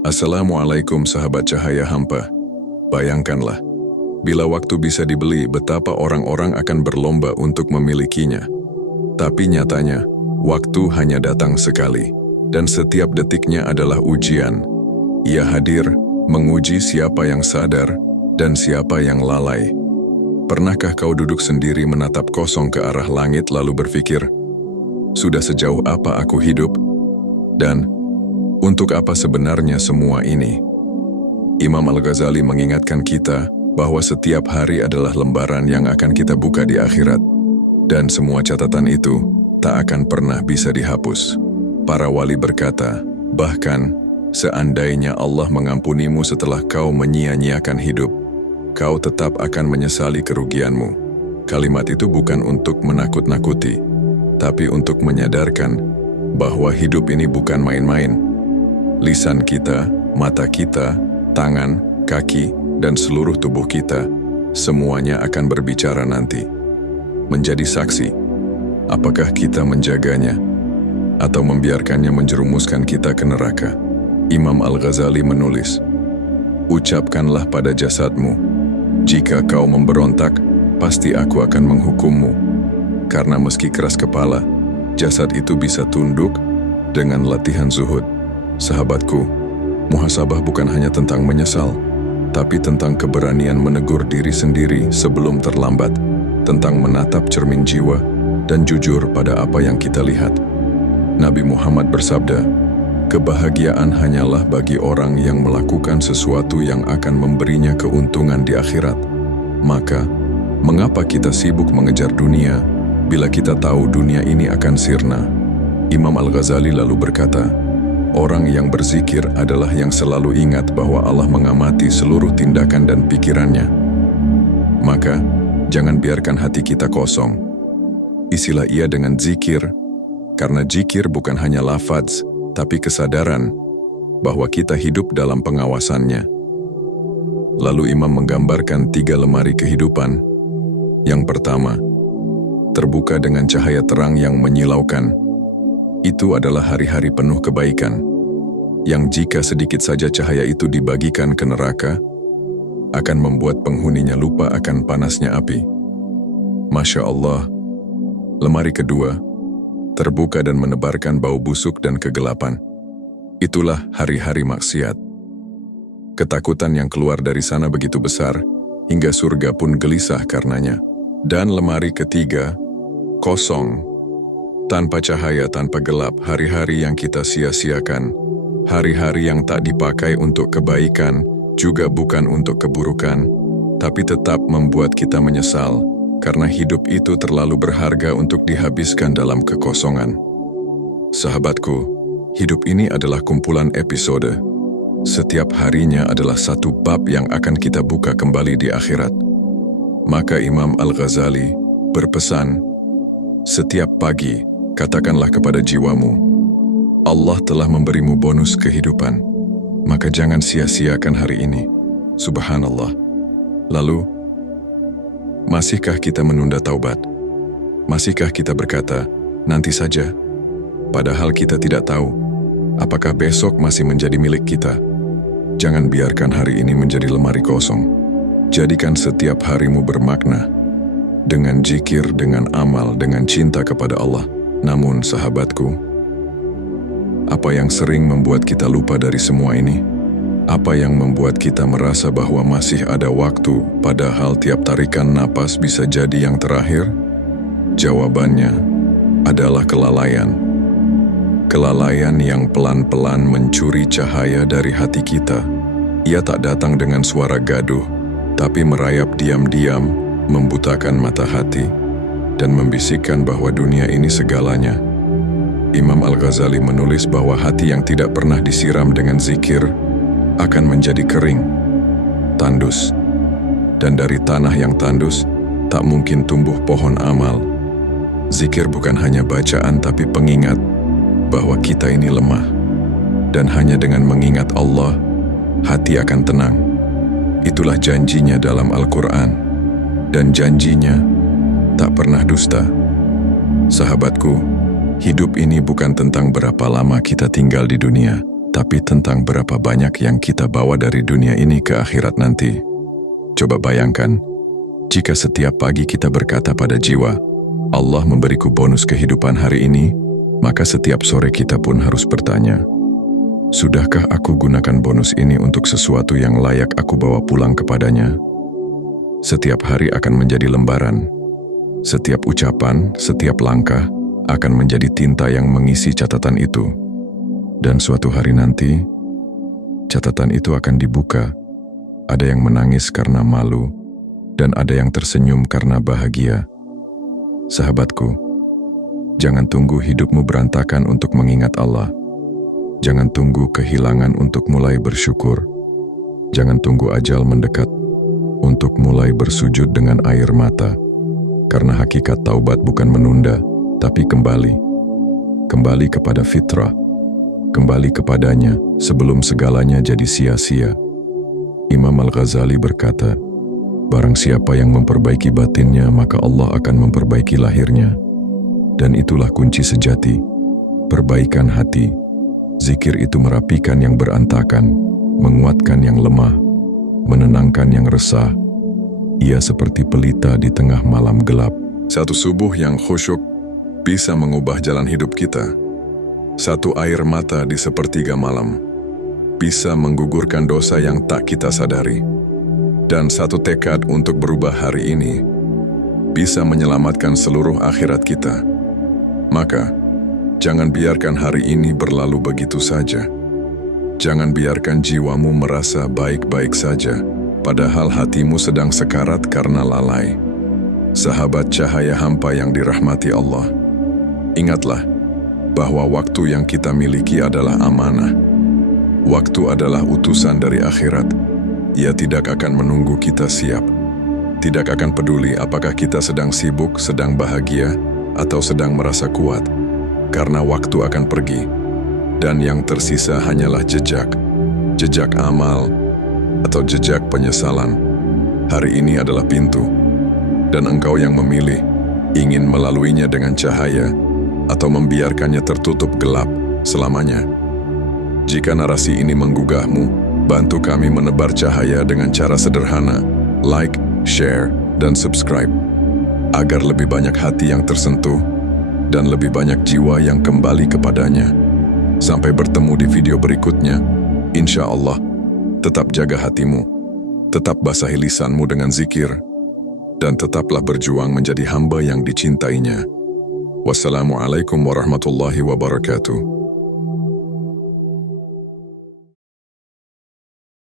Assalamualaikum sahabat cahaya hampa. Bayangkanlah, bila waktu bisa dibeli, betapa orang-orang akan berlomba untuk memilikinya. Tapi nyatanya, waktu hanya datang sekali, dan setiap detiknya adalah ujian. Ia hadir, menguji siapa yang sadar dan siapa yang lalai. Pernahkah kau duduk sendiri menatap kosong ke arah langit lalu berpikir, sudah sejauh apa aku hidup? Dan untuk apa sebenarnya semua ini? Imam Al-Ghazali mengingatkan kita bahwa setiap hari adalah lembaran yang akan kita buka di akhirat, dan semua catatan itu tak akan pernah bisa dihapus. Para wali berkata, bahkan seandainya Allah mengampunimu setelah kau menyia-nyiakan hidup, kau tetap akan menyesali kerugianmu. Kalimat itu bukan untuk menakut-nakuti, tapi untuk menyadarkan bahwa hidup ini bukan main-main. Lisan kita, mata kita, tangan, kaki, dan seluruh tubuh kita, semuanya akan berbicara nanti. Menjadi saksi, apakah kita menjaganya, atau membiarkannya menjerumuskan kita ke neraka? Imam Al-Ghazali menulis, ucapkanlah pada jasadmu, jika kau memberontak, pasti aku akan menghukummu. Karena meski keras kepala, jasad itu bisa tunduk dengan latihan zuhud. Sahabatku, muhasabah bukan hanya tentang menyesal, tapi tentang keberanian menegur diri sendiri sebelum terlambat, tentang menatap cermin jiwa dan jujur pada apa yang kita lihat. Nabi Muhammad bersabda, kebahagiaan hanyalah bagi orang yang melakukan sesuatu yang akan memberinya keuntungan di akhirat. Maka, mengapa kita sibuk mengejar dunia bila kita tahu dunia ini akan sirna? Imam Al-Ghazali lalu berkata, orang yang berzikir adalah yang selalu ingat bahwa Allah mengamati seluruh tindakan dan pikirannya. Maka, jangan biarkan hati kita kosong. Isilah ia dengan zikir, karena zikir bukan hanya lafaz, tapi kesadaran bahwa kita hidup dalam pengawasannya. Lalu Imam menggambarkan 3 lemari kehidupan. Yang pertama, terbuka dengan cahaya terang yang menyilaukan. Itu adalah hari-hari penuh kebaikan, yang jika sedikit saja cahaya itu dibagikan ke neraka, akan membuat penghuninya lupa akan panasnya api. Masya Allah. Lemari kedua, terbuka dan menebarkan bau busuk dan kegelapan. Itulah hari-hari maksiat. Ketakutan yang keluar dari sana begitu besar, hingga surga pun gelisah karenanya. Dan lemari ketiga, kosong, tanpa cahaya, tanpa gelap, hari-hari yang kita sia-siakan, hari-hari yang tak dipakai untuk kebaikan, juga bukan untuk keburukan, tapi tetap membuat kita menyesal, karena hidup itu terlalu berharga untuk dihabiskan dalam kekosongan. Sahabatku, hidup ini adalah kumpulan episode. Setiap harinya adalah satu bab yang akan kita buka kembali di akhirat. Maka Imam Al-Ghazali berpesan, setiap pagi katakanlah kepada jiwamu, Allah telah memberimu bonus kehidupan, maka jangan sia-siakan hari ini. Subhanallah. Lalu, masihkah kita menunda taubat? Masihkah kita berkata, nanti saja? Padahal kita tidak tahu, apakah besok masih menjadi milik kita. Jangan biarkan hari ini menjadi lemari kosong. Jadikan setiap harimu bermakna, dengan zikir, dengan amal, dengan cinta kepada Allah. Namun sahabatku, apa yang sering membuat kita lupa dari semua ini? Apa yang membuat kita merasa bahwa masih ada waktu, padahal tiap tarikan napas bisa jadi yang terakhir? Jawabannya adalah kelalaian. Kelalaian yang pelan-pelan mencuri cahaya dari hati kita. Ia tak datang dengan suara gaduh, tapi merayap diam-diam, membutakan mata hati, dan membisikkan bahwa dunia ini segalanya. Imam Al-Ghazali menulis bahwa hati yang tidak pernah disiram dengan zikir akan menjadi kering, tandus, dan dari tanah yang tandus tak mungkin tumbuh pohon amal. Zikir bukan hanya bacaan tapi pengingat bahwa kita ini lemah, dan hanya dengan mengingat Allah, hati akan tenang. Itulah janjinya dalam Al-Quran, dan janjinya tak pernah dusta. Sahabatku, hidup ini bukan tentang berapa lama kita tinggal di dunia, tapi tentang berapa banyak yang kita bawa dari dunia ini ke akhirat nanti. Coba bayangkan, jika setiap pagi kita berkata pada jiwa, Allah memberiku bonus kehidupan hari ini, maka setiap sore kita pun harus bertanya, sudahkah aku gunakan bonus ini untuk sesuatu yang layak aku bawa pulang kepadanya? Setiap hari akan menjadi lembaran. Setiap ucapan, setiap langkah akan menjadi tinta yang mengisi catatan itu. Dan suatu hari nanti, catatan itu akan dibuka. Ada yang menangis karena malu, dan ada yang tersenyum karena bahagia. Sahabatku, jangan tunggu hidupmu berantakan untuk mengingat Allah. Jangan tunggu kehilangan untuk mulai bersyukur. Jangan tunggu ajal mendekat untuk mulai bersujud dengan air mata. Karena hakikat taubat bukan menunda, tapi kembali. Kembali kepada fitrah. Kembali kepadanya sebelum segalanya jadi sia-sia. Imam Al-Ghazali berkata, barang siapa yang memperbaiki batinnya, maka Allah akan memperbaiki lahirnya. Dan itulah kunci sejati. Perbaikan hati. Zikir itu merapikan yang berantakan, menguatkan yang lemah, menenangkan yang resah. Ia seperti pelita di tengah malam gelap. Satu subuh yang khusyuk bisa mengubah jalan hidup kita. Satu air mata di sepertiga malam bisa menggugurkan dosa yang tak kita sadari. Dan satu tekad untuk berubah hari ini bisa menyelamatkan seluruh akhirat kita. Maka, jangan biarkan hari ini berlalu begitu saja. Jangan biarkan jiwamu merasa baik-baik saja, padahal hatimu sedang sekarat karena lalai. Sahabat cahaya hampa yang dirahmati Allah, ingatlah bahwa waktu yang kita miliki adalah amanah. Waktu adalah utusan dari akhirat. Ia tidak akan menunggu kita siap. Tidak akan peduli apakah kita sedang sibuk, sedang bahagia, atau sedang merasa kuat. Karena waktu akan pergi. Dan yang tersisa hanyalah jejak. Jejak amal, atau jejak penyesalan. Hari ini adalah pintu, dan engkau yang memilih, ingin melaluinya dengan cahaya, atau membiarkannya tertutup gelap selamanya. Jika narasi ini menggugahmu, bantu kami menebar cahaya dengan cara sederhana, like, share, dan subscribe, agar lebih banyak hati yang tersentuh, dan lebih banyak jiwa yang kembali kepadanya. Sampai bertemu di video berikutnya, insya Allah. Tetap jaga hatimu, tetap basahi lisanmu dengan zikir, dan tetaplah berjuang menjadi hamba yang dicintainya. Wassalamualaikum warahmatullahi wabarakatuh.